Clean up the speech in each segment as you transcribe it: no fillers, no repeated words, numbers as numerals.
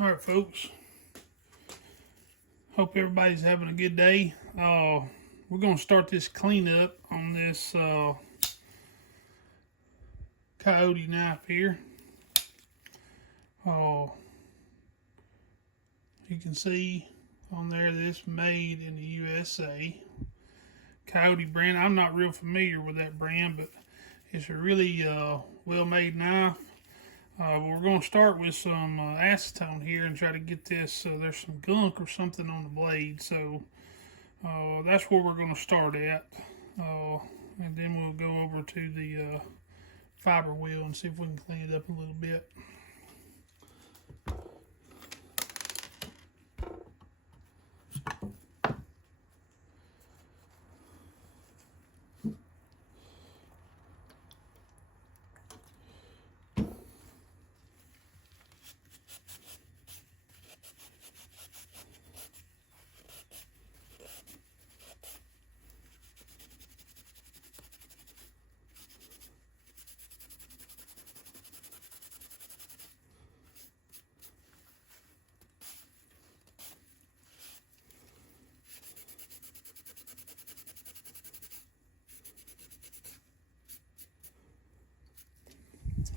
All right, folks. Hope everybody's having a good day. We're going to start this cleanup on this Coyote knife here. You can see on there this made in the USA. Coyote brand. I'm not real familiar with that brand, but it's a really well-made knife. We're going to start with some acetone here and try to get this. There's some gunk or something on the blade, so that's where we're going to start at. And then we'll go over to the fiber wheel and see if we can clean it up a little bit.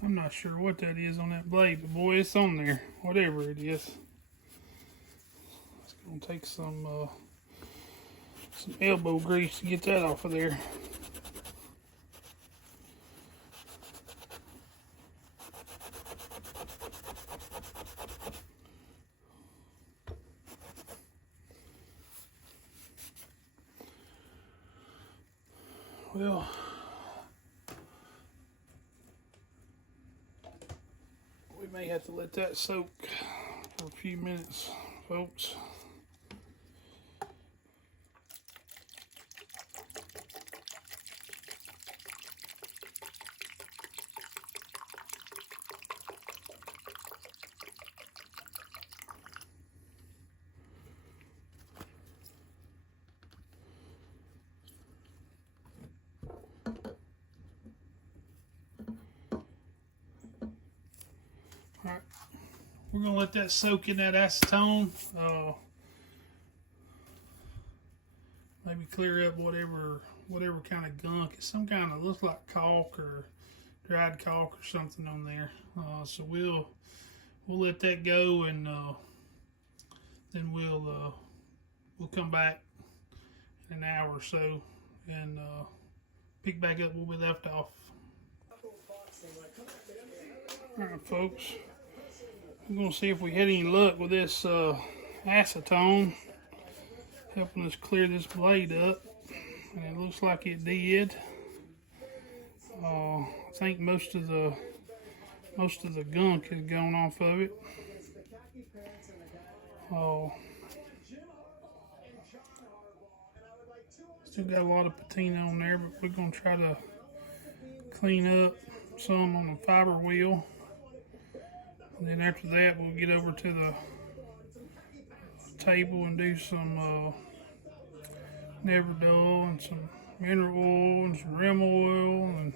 I'm not sure what that is on that blade, but boy, it's on there. Whatever it is. It's going to take some elbow grease to get that off of there. Well, we may have to let that soak for a few minutes, folks. Alright, we're going to let that soak in that acetone. Maybe clear up whatever kind of gunk. It's some kind of, looks like caulk or dried caulk or something on there. So we'll let that go, and then we'll come back in an hour or so and pick back up where we left off. Alright, folks, I'm going to see if we had any luck with this acetone helping us clear this blade up, and it looks like it did. I think most of the gunk has gone off of it. Still got a lot of patina on there, but we're going to try to clean up some on the fiber wheel. And then after that, we'll get over to the table and do some Never Dull and some mineral oil and some rim oil, and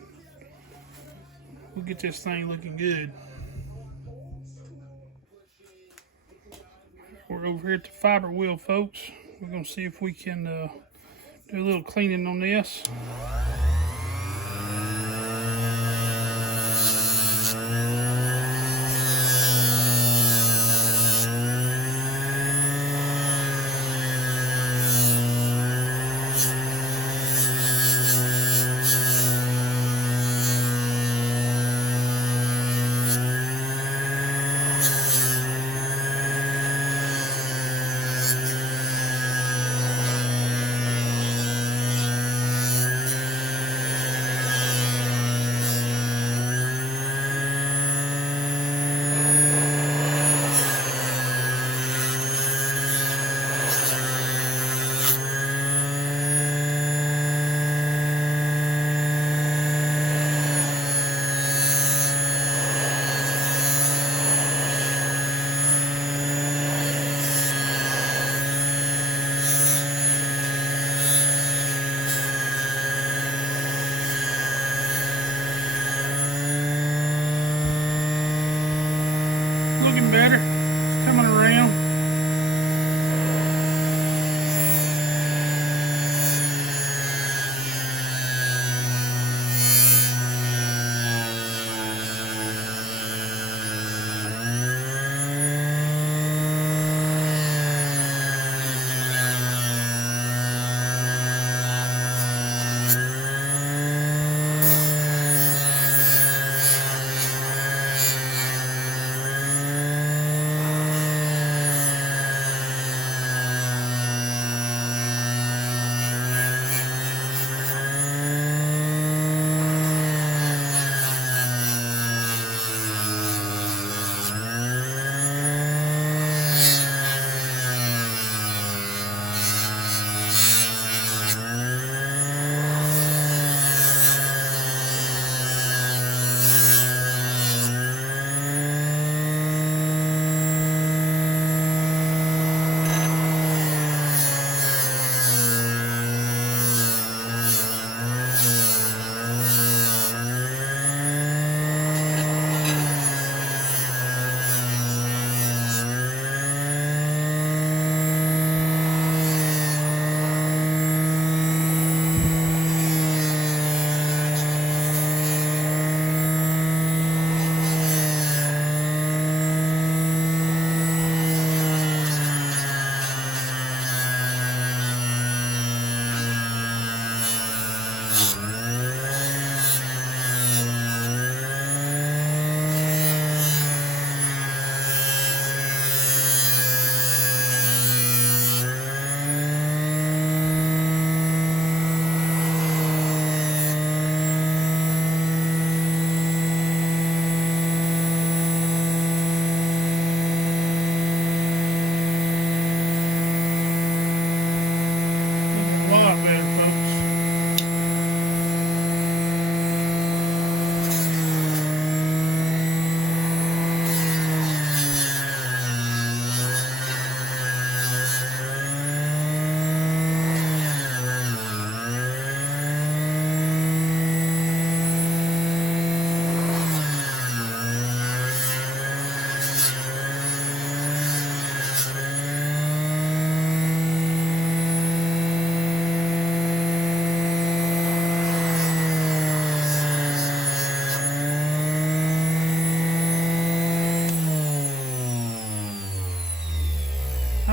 we'll get this thing looking good. We're over here at the fiber wheel, folks. We're going to see if we can do a little cleaning on this. Looking better. Come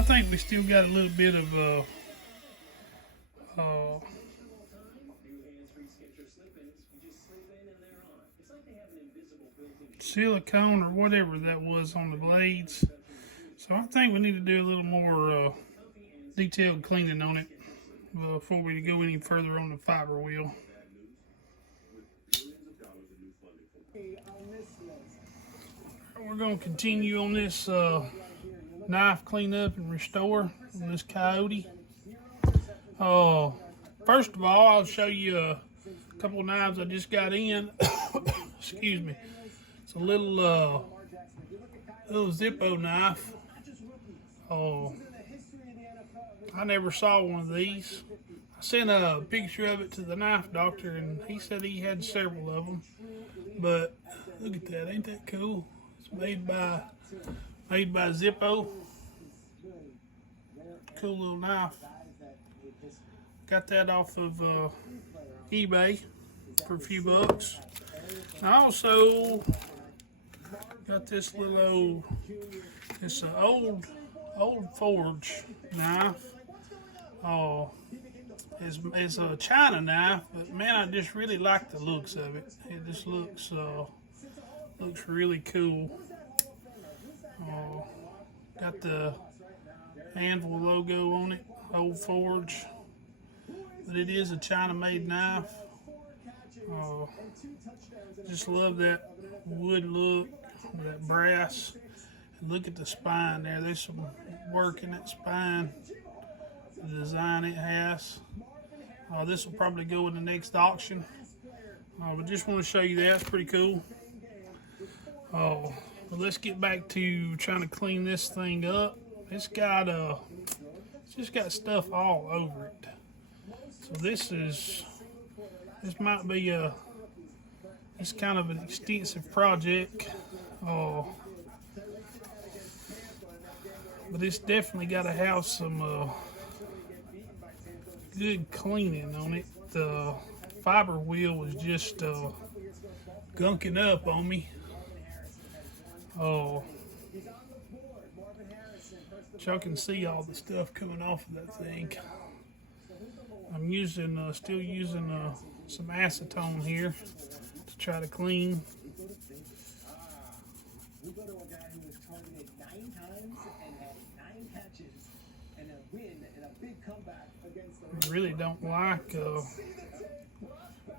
think we still got a little bit of silicone or whatever that was on the blades. So I think we need to do a little more detailed cleaning on it before we go any further on the fiber wheel. We're going to continue on this knife cleanup and restore on this Coyote. First of all, I'll show you a couple of knives I just got in. Excuse me. It's a little Zippo knife. I never saw one of these. I sent a picture of it to the knife doctor, and he said he had several of them. But look at that, ain't that cool? It's made by Zippo. Cool little knife. Got that off of eBay for a few bucks. I also got this little old, it's an old forge knife. It's a China knife, but man, I just really like the looks of it. It just looks really cool. Got the Anvil logo on it, old forge, but it is a China-made knife. Just love that wood look, that brass. And look at the spine there. There's some work in that spine, the design it has. This will probably go in the next auction. But just want to show you that. It's pretty cool. But let's get back to trying to clean this thing up. It's just got stuff all over it. So this might be it's kind of an extensive project. But it's definitely got to have some good cleaning on it. The fiber wheel was just gunking up on me. Y'all can see all the stuff coming off of that thing. I'm still using some acetone here to try to clean. I really don't like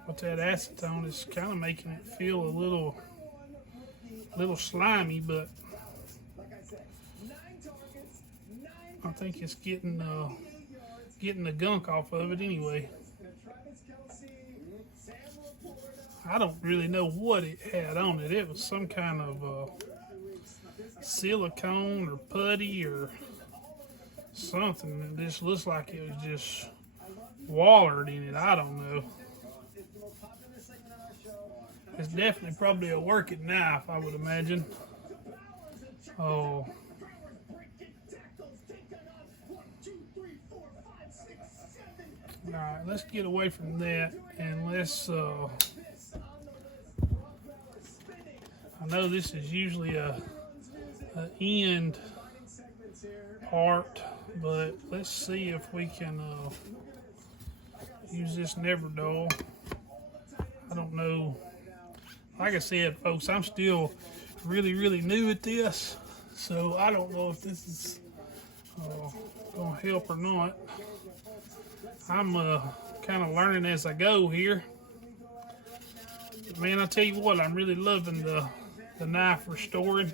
what that acetone is kind of making it feel a little slimy, but I think it's getting the gunk off of it anyway. I don't really know what it had on it. It was some kind of silicone or putty or something. It just looks like it was just watered in it. I don't know. It's definitely probably a working knife, I would imagine. Alright, let's get away from that and let's I know this is usually a end part, but let's see if we can use this Never Dull. I don't know. Like I said, folks, I'm still really new at this, so I don't know if this is going to help or not. I'm kind of learning as I go here. But man, I tell you what, I'm really loving the knife restoring.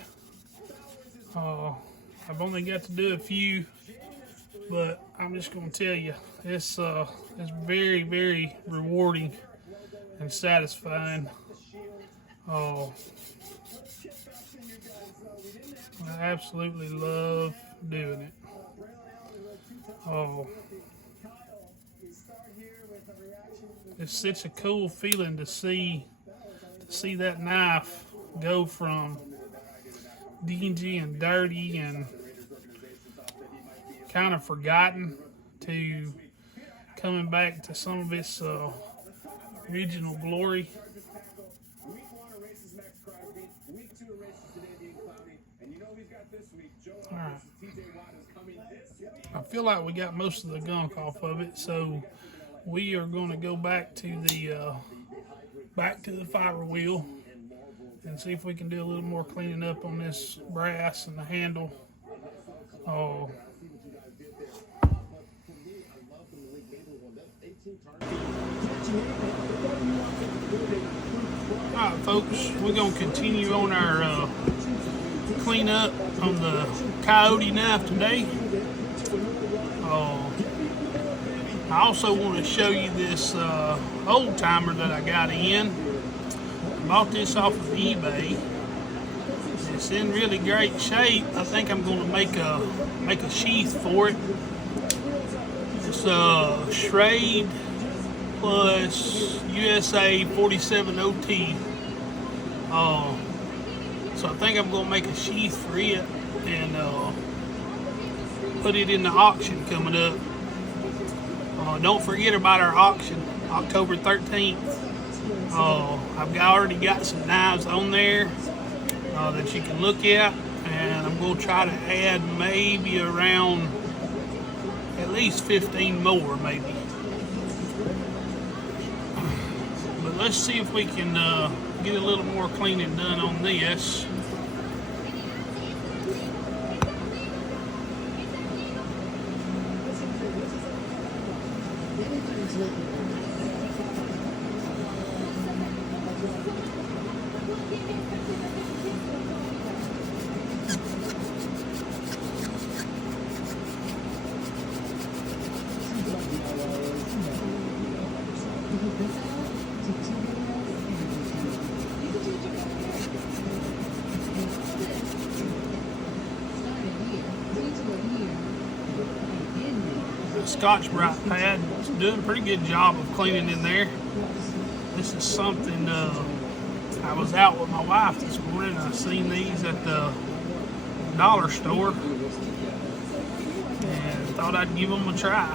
I've only got to do a few, but I'm just going to tell you, it's very rewarding and satisfying. I absolutely love doing it. It's such a cool feeling to see that knife go from dingy and dirty and kind of forgotten to coming back to some of its original glory. Alright. I feel like we got most of the gunk off of it, so we are going to go back to the fiber wheel and see if we can do a little more cleaning up on this brass and the handle. Oh. Alright folks, we're going to continue on our cleanup on the Coyote knife today. I also want to show you this old timer that I got in. I bought this off of eBay. It's in really great shape. I think I'm going to make a sheath for it. It's Schrade plus USA 47 OT. So I think I'm going to make a sheath for it and put it in the auction coming up. Don't forget about our auction, October 13th. I've already got some knives on there that you can look at, and I'm going to try to add maybe around at least 15 more maybe. But let's see if we can get a little more cleaning done on this. Scotch-Brite pad is doing a pretty good job of cleaning in there. This is something I was out with my wife this morning and I seen these at the dollar store and thought I'd give them a try.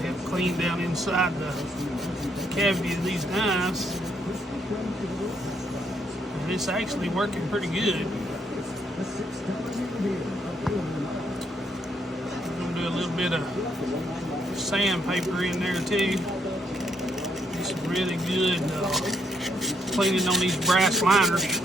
They have cleaned down inside the cavity of these knives, and it's actually working pretty good. A little bit of sandpaper in there too. It's really good cleaning on these brass liners.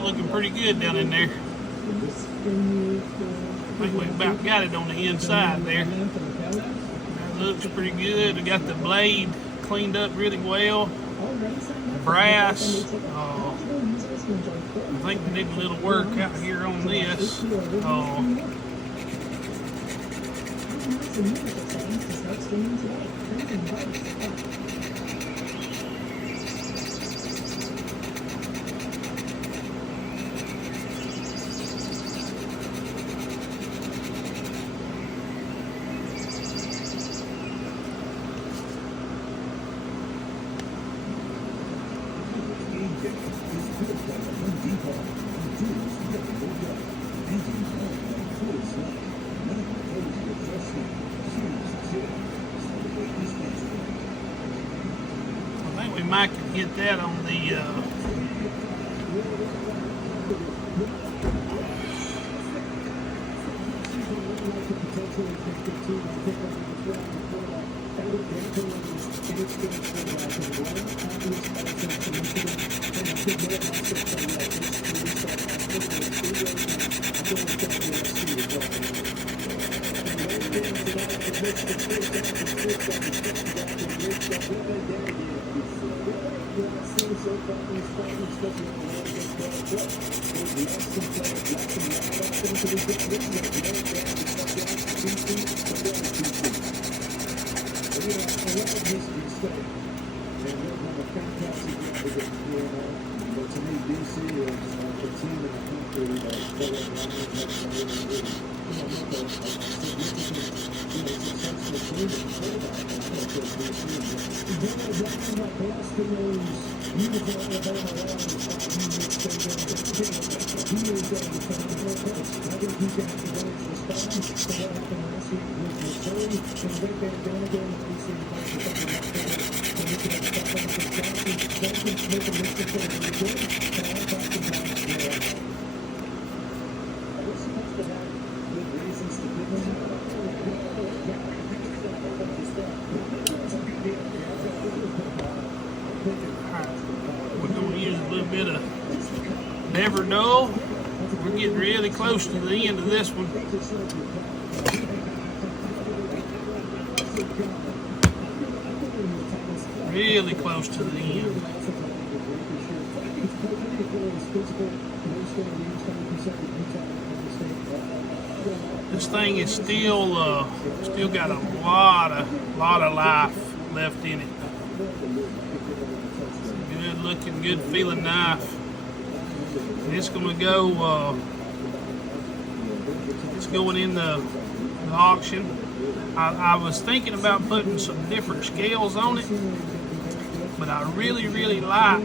Looking pretty good down in there. I think we about got it on the inside there. That looks pretty good. We got the blade cleaned up really well. The brass. I think we need a little work out here on this. I think we might can get that on the we're going to use a little bit of never know. We're getting really close to the end of this one. Really close to the end. This thing is still got a lot of life left in it. Good looking, good feeling knife. And it's gonna go. It's going in the auction. I was thinking about putting some different scales on it, but I really like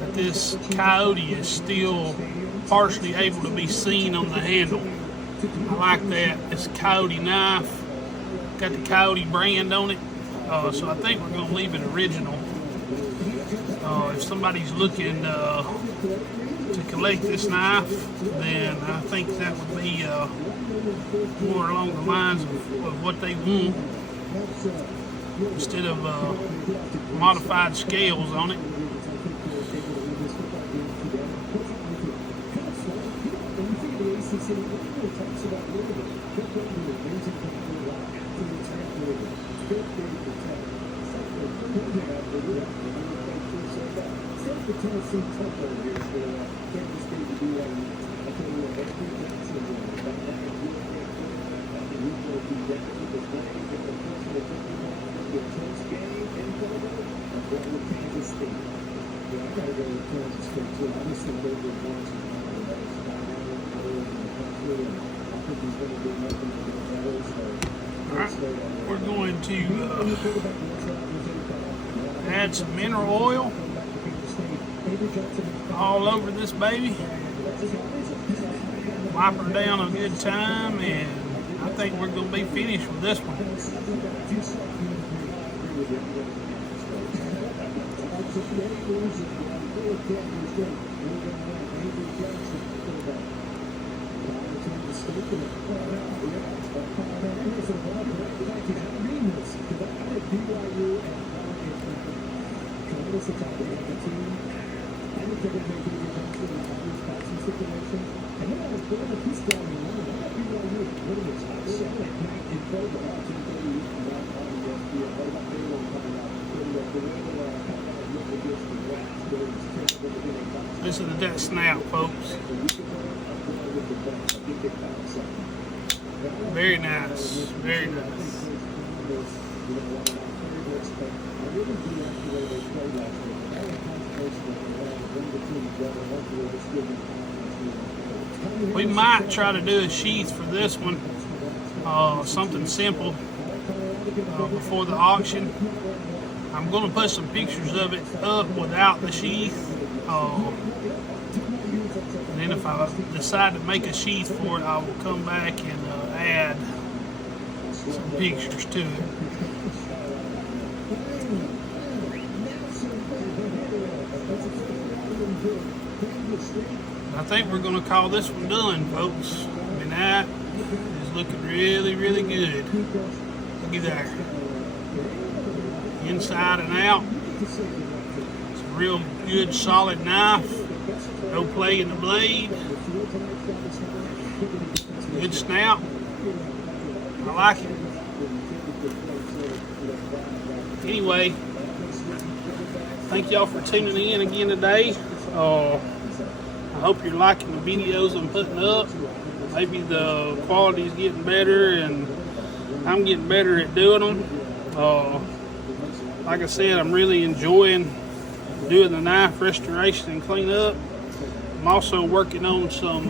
that this Coyote is still partially able to be seen on the handle. I like that. It's a Coyote knife. Got the Coyote brand on it. So I think we're going to leave it original. If somebody's looking to collect this knife, then I think that would be more along the lines of what they want, instead of modified scales on it. Alright, we're going to add some mineral oil all over this baby. Wipe her down a good time, and I think we're going to be finished with this one. Listen to that snap, folks. Very nice. Very nice. We might try to do a sheath for this one, something simple before the auction. I'm going to put some pictures of it up without the sheath, and then if I decide to make a sheath for it, I will come back and add some pictures to it. I think we're going to call this one done, folks. I mean, that is looking really, really good. Look at there. Inside and out. It's a real good, solid knife. No play in the blade. Good snap. I like it. Anyway, thank y'all for tuning in again today. I hope you're liking the videos I'm putting up. Maybe the quality is getting better and I'm getting better at doing them. Like I said, I'm really enjoying doing the knife restoration and cleanup. I'm also working on some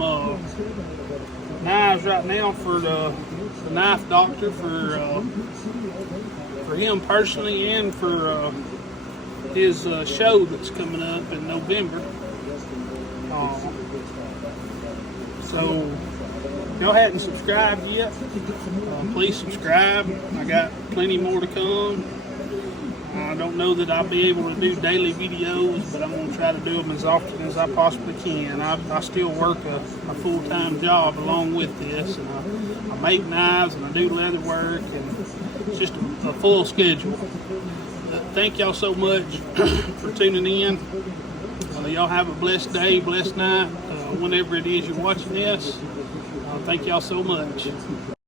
knives right now for the knife doctor, for him personally and for his show that's coming up in November. So if y'all hadn't subscribed yet, please subscribe. I got plenty more to come. I don't know that I'll be able to do daily videos, but I'm going to try to do them as often as I possibly can. I still work a full-time job along with this, and I make knives and I do leather work, and it's just a full schedule. Thank y'all so much for tuning in. Y'all have a blessed day, blessed night, whenever it is you're watching this. Thank y'all so much.